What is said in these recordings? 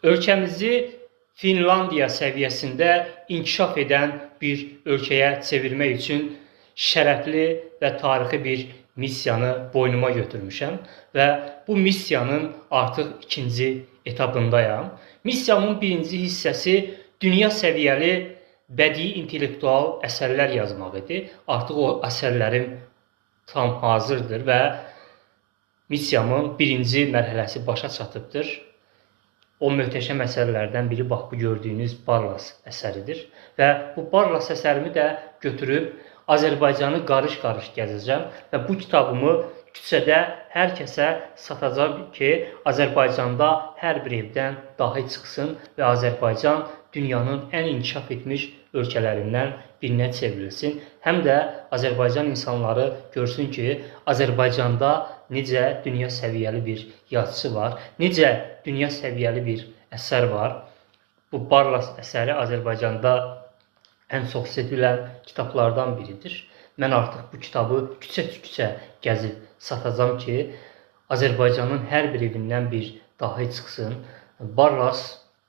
Ölkəmizi Finlandiya səviyyəsində inkişaf edən bir ölkəyə çevirmək üçün şərəfli və tarixi bir missiyanı boynuma götürmüşəm və bu missiyanın artıq ikinci etapındayam. Missiyanın birinci hissəsi dünya səviyyəli bədii intellektual əsərlər yazmaq idi. Artıq o əsərlərim tam hazırdır və missiyanın birinci mərhələsi başa çatıbdır. O möhtəşəm əsərlərdən biri bax bu gördüyünüz Barlas əsəridir. Və bu Barlas əsərimi də götürüb Azərbaycanı qarış-qarış gəzəcəm və bu kitabımı küçədə hər kəsə satacaq ki, Azərbaycanda hər bir evdən dahi çıxsın və Azərbaycan dünyanın ən inkişaf etmiş ölkələrindən birinə çevrilsin. Həm də Azərbaycan insanları görsün ki, Azərbaycanda necə dünya səviyyəli bir yazıçı var, necə dünya səviyyəli bir əsər var. Bu Barlas əsəri Azərbaycanda ən çox sevilən kitablardan biridir. Mən artıq bu kitabı küçə-küçə gəzib satacağam ki, Azərbaycanın hər bir evindən bir dahi çıxsın. Barlas,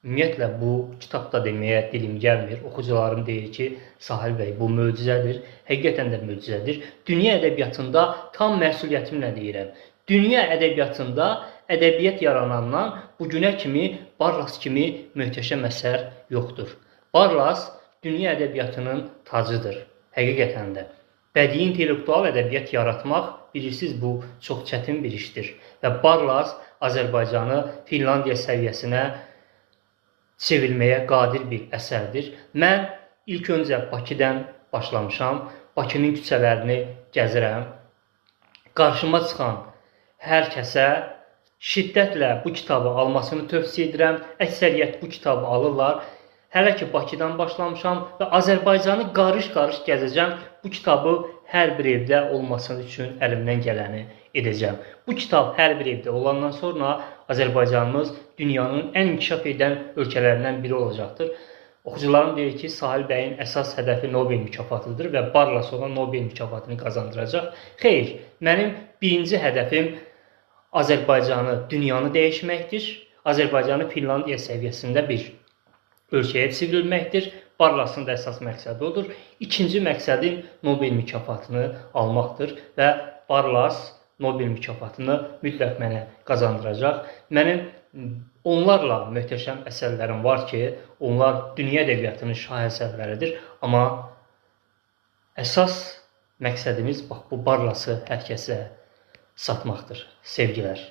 ümumiyyətlə bu kitabda deməyə dilim gəlmir. Oxucularım deyir ki, Sahil bəy, bu möcüzədir. Həqiqətən də möcüzədir. Dünya ədəbiyyatında tam məsuliyyətimlə deyirəm. Dünya ədəbiyyatında ədəbiyyat yaranandan bugünə kimi Barlas kimi möhtəşəm əsər yoxdur. Barlas dünya ədəbiyyatının tacıdır. Həqiqətən də. Bədii intellektual ədəbiyyat yaratmaq, bilirsiniz, bu çox çətin bir işdir. Və Barlas Azərbaycanı Finlandiya səviyyəsinə çevirməyə qadir bir əsərdir. Mən ilk öncə Bakıdan başlamışam. Bakının küçələrini gəzirəm. Qarşıma çıxan hər kəsə şiddətlə bu kitabı almasını tövsiyə edirəm. Əksəriyyət bu kitabı alırlar. Hələ ki Bakıdan başlamışam və Azərbaycanı qarış-qarış gəzəcəm. Bu kitabı hər bir evdə olması üçün əlimdən gələni edəcəm. Bu kitab hər bir evdə olandan sonra Azərbaycanımız dünyanın ən inkişaf edən ölkələrindən biri olacaqdır. Oxucularım deyir ki, Sahil bəyin əsas hədəfi Nobel mükafatıdır və Barlas ona Nobel mükafatını qazandıracaq. Xeyr, mənim birinci hədəfim Azərbaycanı, dünyanı dəyişməkdir. Azərbaycanı Finlandiya səviyyəsində bir ölkəyə çevrilməkdir. Barlasın da əsas məqsədi odur. İkinci məqsədim Nobel mükafatını almaqdır və Barlas Nobel mükafatını mütləq mənə qazandıracaq. Mənim onlarla möhtəşəm əsərlərim var ki, onlar dünya ədəbiyyatının şah əsərləridir. Amma əsas məqsədimiz bax bu Barlası hər kəsə satmaqdır. Sevgilər.